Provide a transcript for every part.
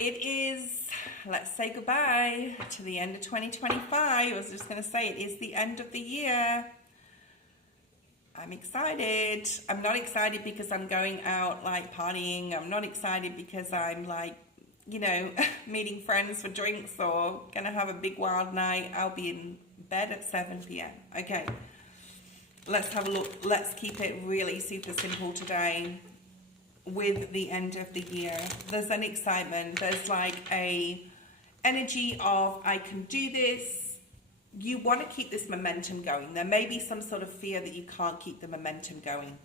It is, let's say goodbye to the end of 2025. I was just going to say it is the end of the year. I'm excited. I'm not excited because I'm going out like partying. I'm not excited because I'm like, meeting friends for drinks or going to have a big wild night. I'll be in bed at 7 p.m. Okay, let's have a look. Let's keep it really super simple today. With the end of the year, there's an excitement, there's like a energy of I can do this. You want to keep this momentum going. There may be some sort of fear that you can't keep the momentum going,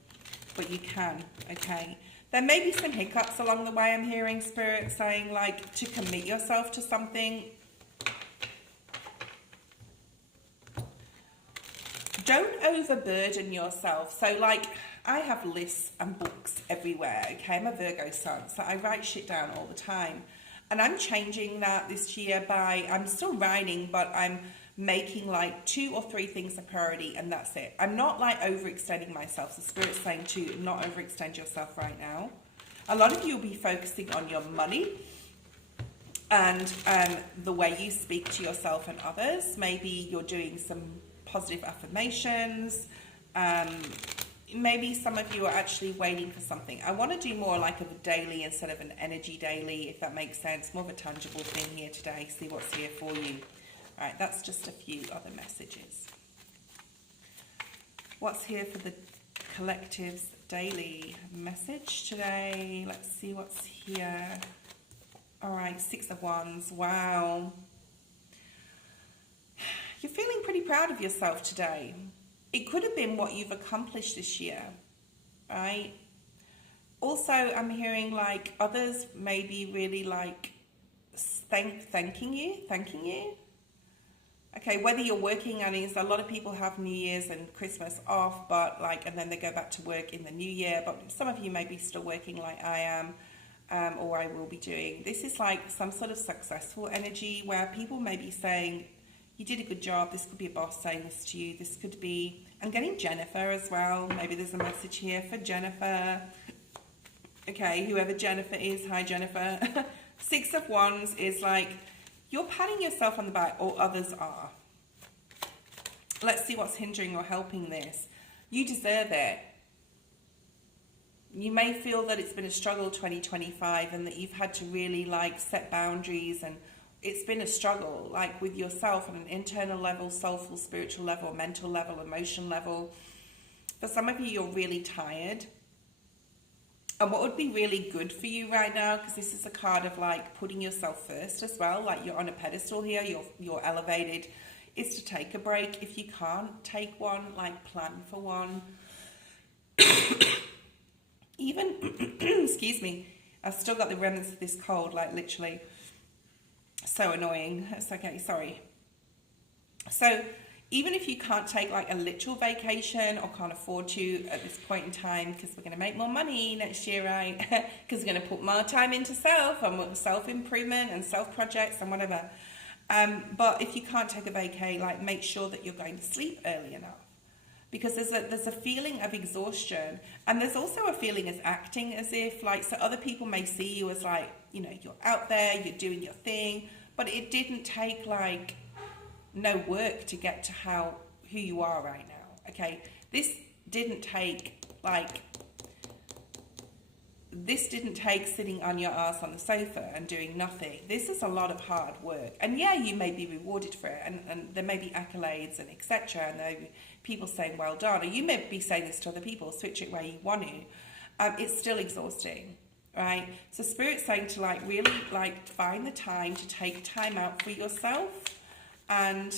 but you can. Okay, there may be some hiccups along the way. I'm hearing spirit saying like to commit yourself to something. Don't overburden yourself. So like I have lists and books everywhere, okay? I'm a Virgo sun, so I write shit down all the time. And I'm changing that this year by, I'm still writing, but I'm making like 2 or 3 things a priority, and that's it. I'm not like overextending myself. The Spirit's saying to not overextend yourself right now. A lot of you will be focusing on your money and the way you speak to yourself and others. Maybe you're doing some positive affirmations. Maybe some of you are actually waiting for something. I want to do more like of a daily instead of an energy daily, if that makes sense. More of a tangible thing here today. See what's here for you. All right, that's just a few other messages. What's here for the collective's daily message today? Let's see what's here. All right, 6 of Wands. Wow. You're feeling pretty proud of yourself today. It could have been what you've accomplished this year, right? Also, I'm hearing like others maybe really like thanking you. Okay, whether you're working on it, a lot of people have New Year's and Christmas off, but like, and then they go back to work in the new year. But some of you may be still working like I am, or I will be doing. This is like some sort of successful energy where people may be saying, you did a good job. This could be a boss saying this to you. This could be, I'm getting Jennifer as well. Maybe there's a message here for Jennifer. Okay, whoever Jennifer is, hi Jennifer. 6 of Wands is like, you're patting yourself on the back, or others are. Let's see what's hindering or helping this. You deserve it. You may feel that it's been a struggle 2025 and that you've had to really like set boundaries, and it's been a struggle like with yourself on an internal level, soulful, spiritual level, mental level, emotion level. For some of you, you're really tired. And what would be really good for you right now, because this is a card of like putting yourself first as well, like you're on a pedestal here, you're elevated, is to take a break. If you can't take one, like plan for one. Even, excuse me, I've still got the remnants of this cold, like literally. So annoying. It's okay, sorry. So even if you can't take like a literal vacation or can't afford to at this point in time, because we're going to make more money next year, right? Because we're going to put more time into self and self-improvement and self-projects and whatever. But if you can't take a vacay, like make sure that you're going to sleep early enough. Because there's a feeling of exhaustion, and there's also a feeling as acting as if like, so other people may see you as like, you know, you're out there, you're doing your thing, but it didn't take like no work to get to who you are right now. Okay, this didn't take sitting on your ass on the sofa and doing nothing. This is a lot of hard work, and yeah, you may be rewarded for it, and there may be accolades and etc, and there may be people saying well done, or you may be saying this to other people. Switch it where you want to. It's still exhausting, right? So Spirit's saying to like really like find the time to take time out for yourself. And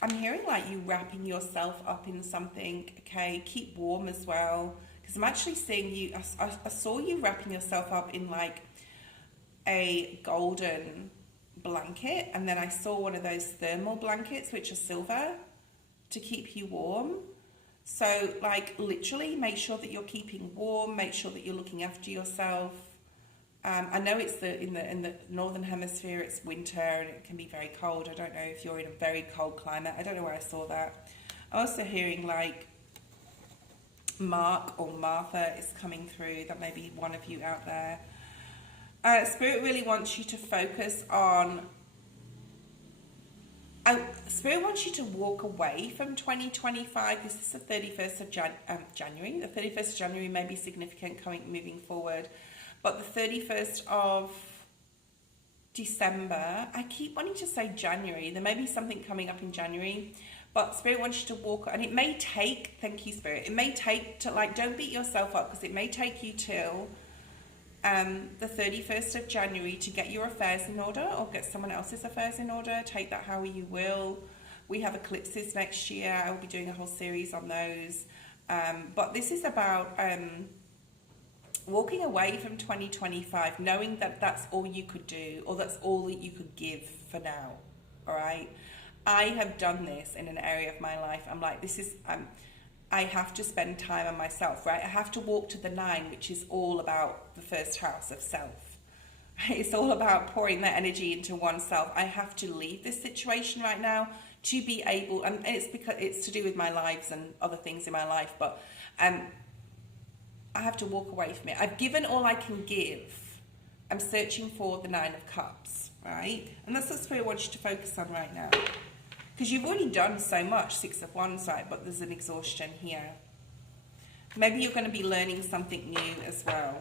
I'm hearing like you wrapping yourself up in something. Okay, keep warm as well, because I'm actually seeing you, I saw you wrapping yourself up in like a golden blanket, and then I saw one of those thermal blankets which are silver to keep you warm. So like literally make sure that you're keeping warm, make sure that you're looking after yourself. I know it's in the northern hemisphere, it's winter and it can be very cold. I don't know if you're in a very cold climate. I don't know where I saw that. I'm also hearing like Mark or Martha is coming through. That may be one of you out there. Spirit really wants you to focus on. Spirit wants you to walk away from 2025. This is the 31st of January. The 31st of January may be significant moving forward. But the 31st of December, I keep wanting to say January. There may be something coming up in January. But Spirit wants you to walk, and it may take, thank you Spirit, it may take to, like, don't beat yourself up, because it may take you till the 31st of January to get your affairs in order, or get someone else's affairs in order. Take that how you will. We have eclipses next year. I'll be doing a whole series on those. But this is about walking away from 2025, knowing that that's all you could do, or that's all that you could give for now, all right? I have done this in an area of my life. I'm like, this is, I have to spend time on myself, right? I have to walk to the 9, which is all about the first house of self. It's all about pouring that energy into oneself. I have to leave this situation right now to be able, and it's because it's to do with my lives and other things in my life, but I have to walk away from it. I've given all I can give. I'm searching for the 9 of Cups, right? And that's what Spirit wants you to focus on right now. Because you've already done so much, 6 of Wands, right? But there's an exhaustion here. Maybe you're going to be learning something new as well.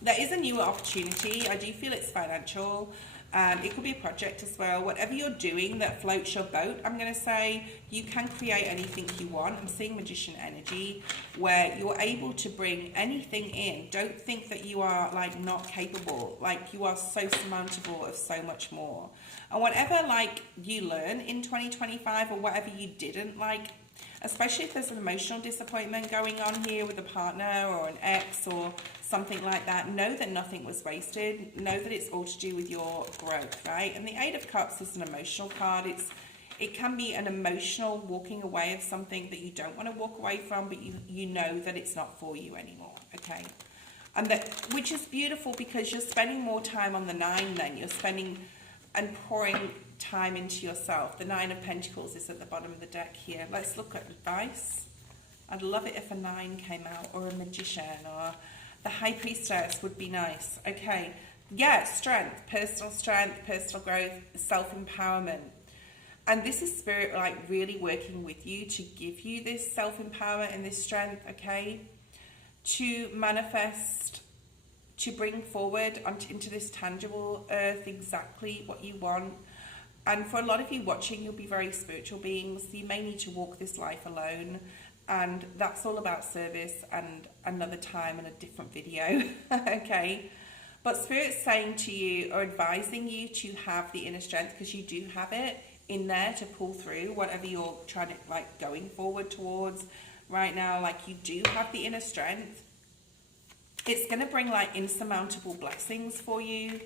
There is a new opportunity. I do feel it's financial. It could be a project as well. Whatever you're doing that floats your boat, I'm going to say, you can create anything you want. I'm seeing Magician energy, where you're able to bring anything in. Don't think that you are, like, not capable. Like, you are so surmountable of so much more. And whatever, like, you learn in 2025, or whatever you didn't, like, especially if there's an emotional disappointment going on here with a partner or an ex or something like that, know that nothing was wasted. Know that it's all to do with your growth, right? And the 8 of Cups is an emotional card. It can be an emotional walking away of something that you don't want to walk away from, but you know that it's not for you anymore, okay? And that, which is beautiful, because you're spending more time on the 9 then. You're spending and pouring time into yourself. The 9 of Pentacles is at the bottom of the deck here. Let's look at advice. I'd love it if a 9 came out, or a Magician, or the High Priestess would be nice. Okay, yeah, strength, personal growth, self-empowerment. And this is Spirit, like, really working with you to give you this self-empowerment and this strength, okay? To manifest, to bring forward into this tangible earth exactly what you want. And for a lot of you watching, you'll be very spiritual beings. You may need to walk this life alone. And that's all about service, and another time and a different video, okay? But Spirit's saying to you, or advising you, to have the inner strength, because you do have it in there to pull through whatever you're trying to, like, going forward towards right now. Like, you do have the inner strength. It's going to bring, like, insurmountable blessings for you.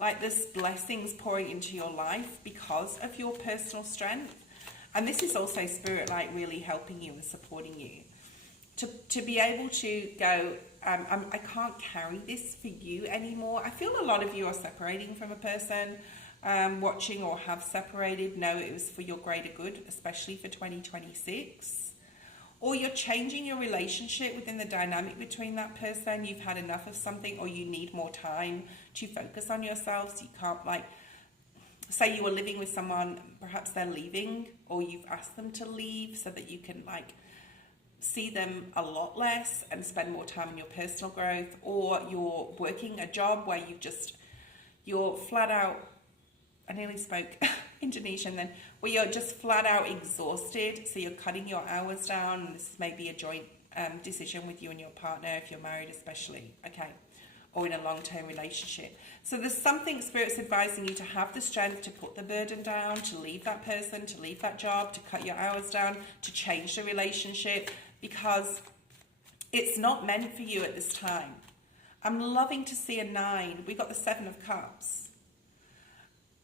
Like, there's blessings pouring into your life because of your personal strength. And this is also Spirit, like, really helping you and supporting you to be able to go, I can't carry this for you anymore. I feel a lot of you are separating from a person, watching, or have separated. No, it was for your greater good, especially for 2026. Or you're changing your relationship within the dynamic between that person. You've had enough of something, or you need more time to focus on yourself. So you can't, like, say you were living with someone, perhaps they're leaving, or you've asked them to leave so that you can, like, see them a lot less and spend more time in your personal growth. Or you're working a job where you're flat out, I nearly spoke Indonesian then, where you're just flat out exhausted, so you're cutting your hours down. And this may be a joint decision with you and your partner, if you're married especially, okay, or in a long-term relationship. So there's something Spirit's advising you to have the strength to put the burden down, to leave that person, to leave that job, to cut your hours down, to change the relationship, because it's not meant for you at this time. I'm loving to see a 9. We got the 7 of Cups.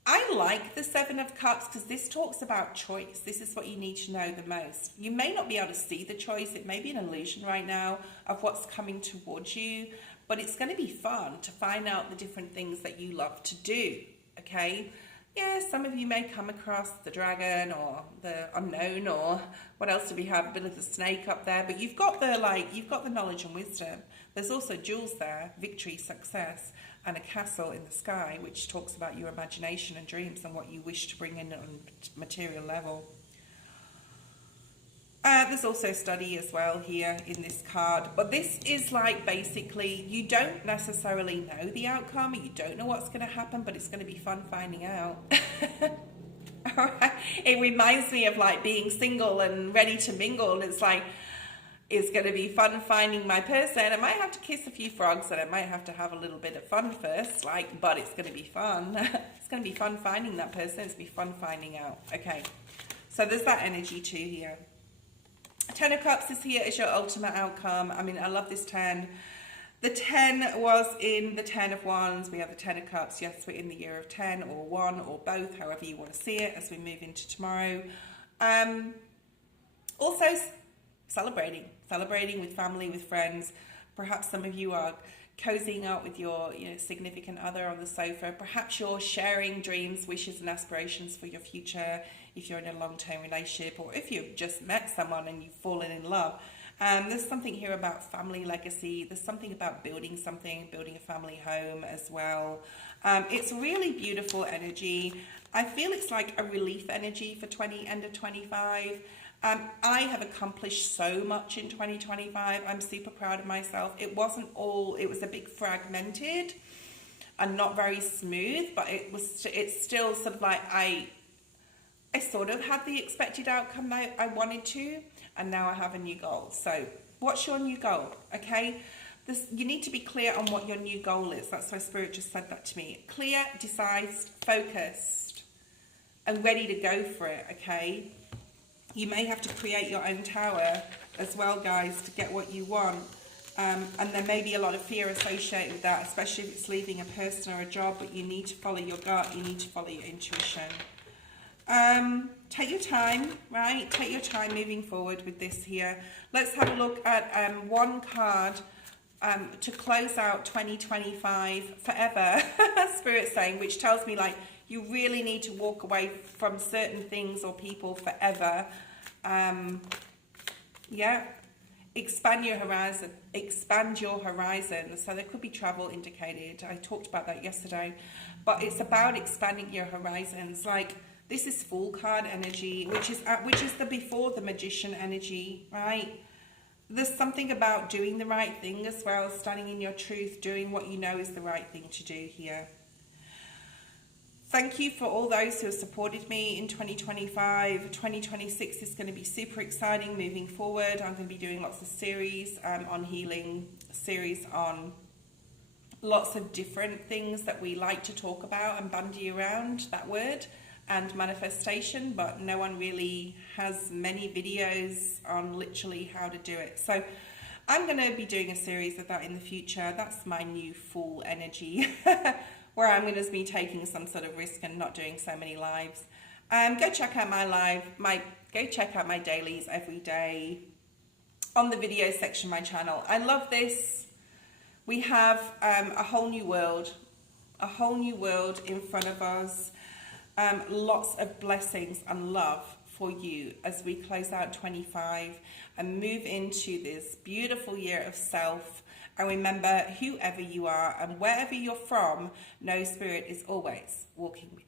I like the 7 of Cups because this talks about choice. This is what you need to know the most. You may not be able to see the choice. It may be an illusion right now of what's coming towards you, but it's going to be fun to find out the different things that you love to do, okay? Yeah, some of you may come across the dragon or the unknown, or what else do we have? A bit of the snake up there, but you've got the knowledge and wisdom. There's also jewels there, victory, success, and a castle in the sky, which talks about your imagination and dreams and what you wish to bring in on material level. There's also study as well here in this card, but this is like basically you don't necessarily know the outcome, you don't know what's going to happen, but it's going to be fun finding out. Alright, it reminds me of like being single and ready to mingle, and it's like it's going to be fun finding my person. I might have to kiss a few frogs and I might have to have a little bit of fun first, like, but it's going to be fun. It's going to be fun finding that person. It's going to be fun finding out. Okay, so there's that energy too here. 10 of Cups is here as your ultimate outcome. I mean, I love this 10. The 10 was in the 10 of Wands. We have the 10 of Cups. Yes, we're in the year of 10 or 1 or both, however you want to see it as we move into tomorrow. Also, celebrating with family, with friends. Perhaps some of you are cozying up with your significant other on the sofa. Perhaps you're sharing dreams, wishes and aspirations for your future if you're in a long-term relationship, or if you've just met someone and you've fallen in love. There's something here about family legacy. There's something about building something, building a family home as well. It's really beautiful energy. I feel it's like a relief energy for end of 25. I have accomplished so much in 2025. I'm super proud of myself. It was a bit fragmented and not very smooth, but it's still sort of like I sort of had the expected outcome that I wanted to, and now I have a new goal. So what's your new goal? Okay, you need to be clear on what your new goal is. That's why Spirit just said that to me. Clear, decisive, focused, and ready to go for it. Okay, you may have to create your own tower as well, guys, to get what you want. And there may be a lot of fear associated with that, especially if it's leaving a person or a job, but you need to follow your gut, you need to follow your intuition. Take your time, right? Take your time moving forward with this here. Let's have a look at one card to close out 2025 forever, Spirit saying, which tells me like you really need to walk away from certain things or people forever. Yeah. Expand your horizon. So there could be travel indicated. I talked about that yesterday, but it's about expanding your horizons. Like, this is Fool card energy, which is the before the Magician energy, right? There's something about doing the right thing as well, standing in your truth, doing what you know is the right thing to do here. Thank you for all those who have supported me in 2025. 2026 is going to be super exciting moving forward. I'm going to be doing lots of series on healing, series on lots of different things that we like to talk about and bandy around that word, and manifestation, but no one really has many videos on literally how to do it. So I'm going to be doing a series of that in the future. That's my new Fool energy, where I'm going to be taking some sort of risk and not doing so many lives. Go check out go check out my dailies every day on the video section of my channel. I love this. We have a whole new world in front of us. Lots of blessings and love for you as we close out 25 and move into this beautiful year of self. And remember, whoever you are and wherever you're from, know Spirit is always walking with you.